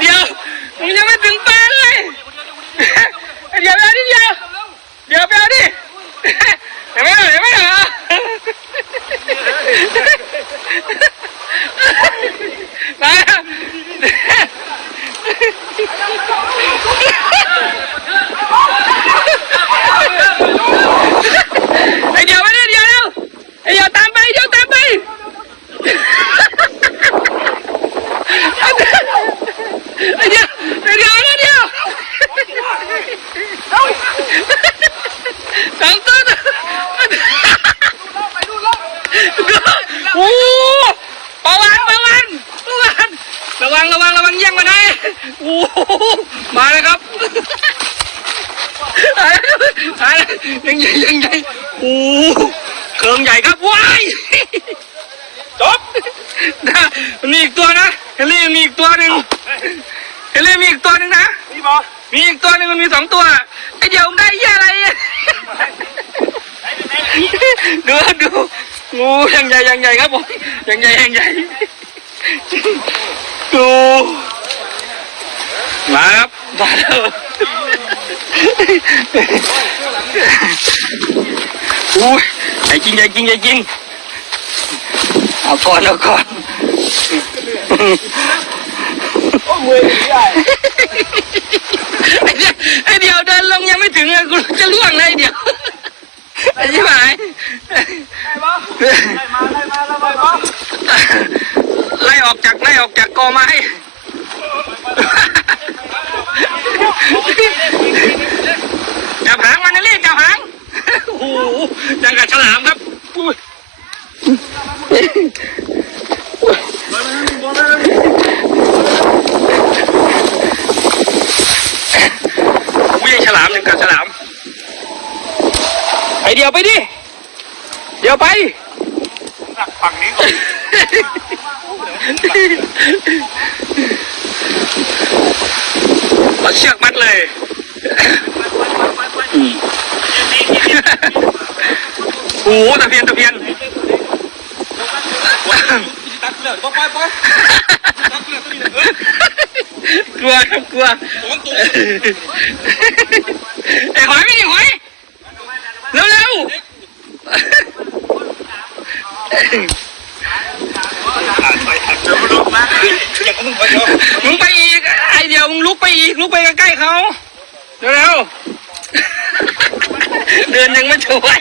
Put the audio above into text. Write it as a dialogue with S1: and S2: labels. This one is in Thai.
S1: เดี๋ยวมึงยังไม่ถึงปานเลย เดี๋ยวไปเอาดิเดี๋ยวเดี๋ยวไปเอาดิ สองตัวโอ้ประวังประวังระวังระวังระวังระวังเยี่ยงมาได้โอ้มาเลยครับอะไรยังใหญ่ยังใหญ่โอ้เครื่องใหญ่ครับว้ายจบนี่อีกตัวนะเฮลี่มีอีกตัวหนึ่ง
S2: นะ
S1: นี่บอมีอีกตัวหนึ่งมันมีสองตัวไอเดี๋ยวมึงได้เหี้ยอะไรอะดูดูงูยังใหญ่ยังใหญ่ครับผมยังใหญ่ยังใหญ่ดูมาครับมาแล้วอู้ยใหญ่จริงใหญ่จริงใหญ่จริงเอาก่อนเอาก่อน
S2: มือใหญ่
S1: ไอเดียวไอ้เดียวเดินลงยังไม่ถึงเลยกูจะล่วงเลยเดียวไอ้ที่หายได้บอได้ม
S2: าได้มาแล้วบอ
S1: ไล่ออกจากไล่ออกจากกอไม้จับหางมันนะรีบจับหางโอ้โหยังกับฉลามครับอุ้ยอุ้ยฉลามยังกับฉลามไอเดียวไปดิ เดี๋ยวไป
S2: ฝั่งนี้ก่อน
S1: เอาเชือกมัดเลยอืมโอ้โหตะเพียนตะเพียน
S2: ตักเลือดปล่อยปล่อย
S1: ต
S2: ักเลือดตัวนี้
S1: เลยกลัวครับกลัว ผมตัว ไอ้หอยไม่ดิหอยเร็วเร็ว
S2: ไปถังเดี๋ยวมาลงมาอย่าง มึงไปเดี๋
S1: ยวมึงไปอีกไอเดียวมึงลุกไปอีกลุกไปใกล้ๆเขาเร็วเร็วๆเดินยังไม่ช่วย